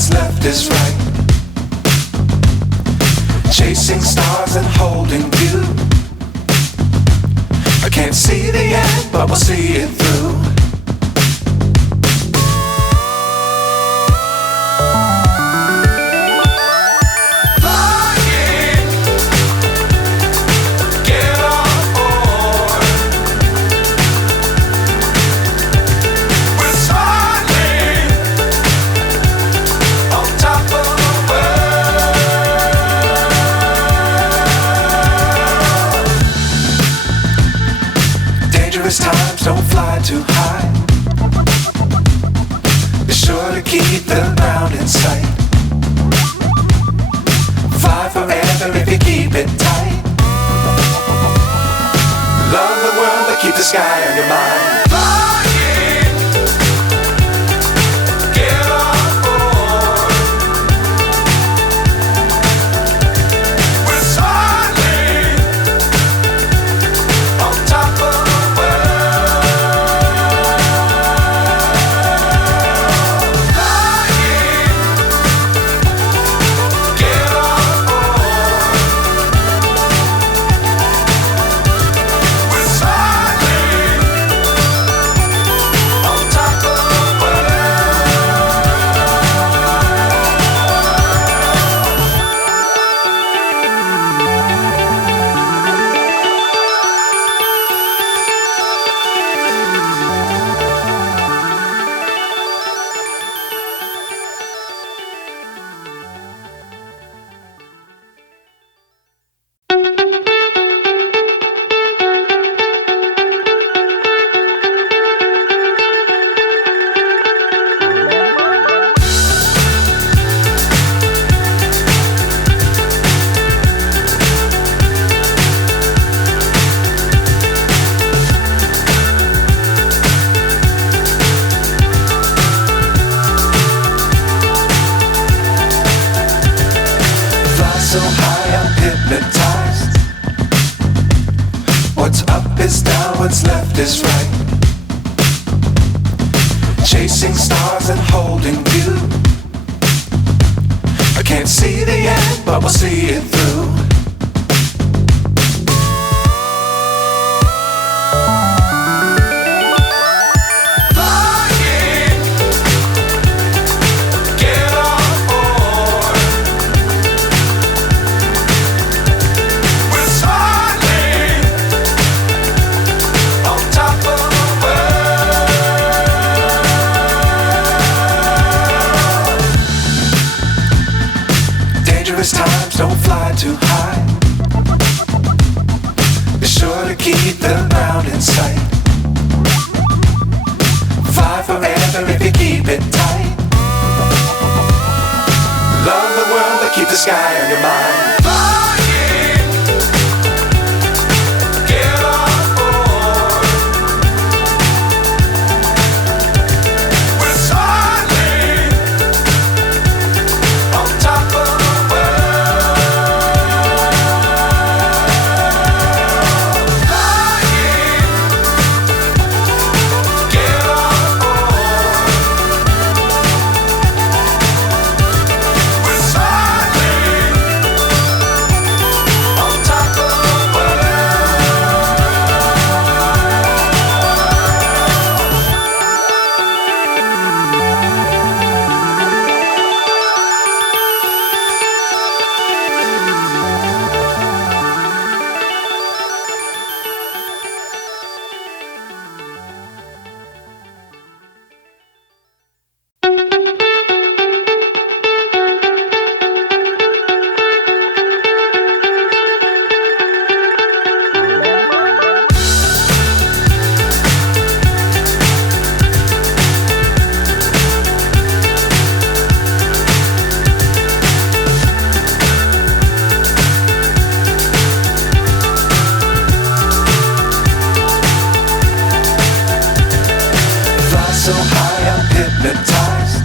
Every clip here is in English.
what's left is right. Chasing stars and holding you. I can't see the end, but we'll see it through. Times don't fly too high. Be sure to keep the ground in sight. Fly forever if you keep it tight. Love the world but keep the sky on your mind. So high I'm hypnotized. What's up is down, what's left is right. Chasing stars and holding you. I can't see the end, but we'll see it through. Times don't fly too high. Be sure to keep the ground in sight. Fly forever if you keep it tight. Love the world but keep the sky on your mind. So high I'm hypnotized.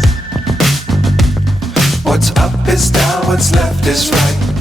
What's up is down, what's left is right.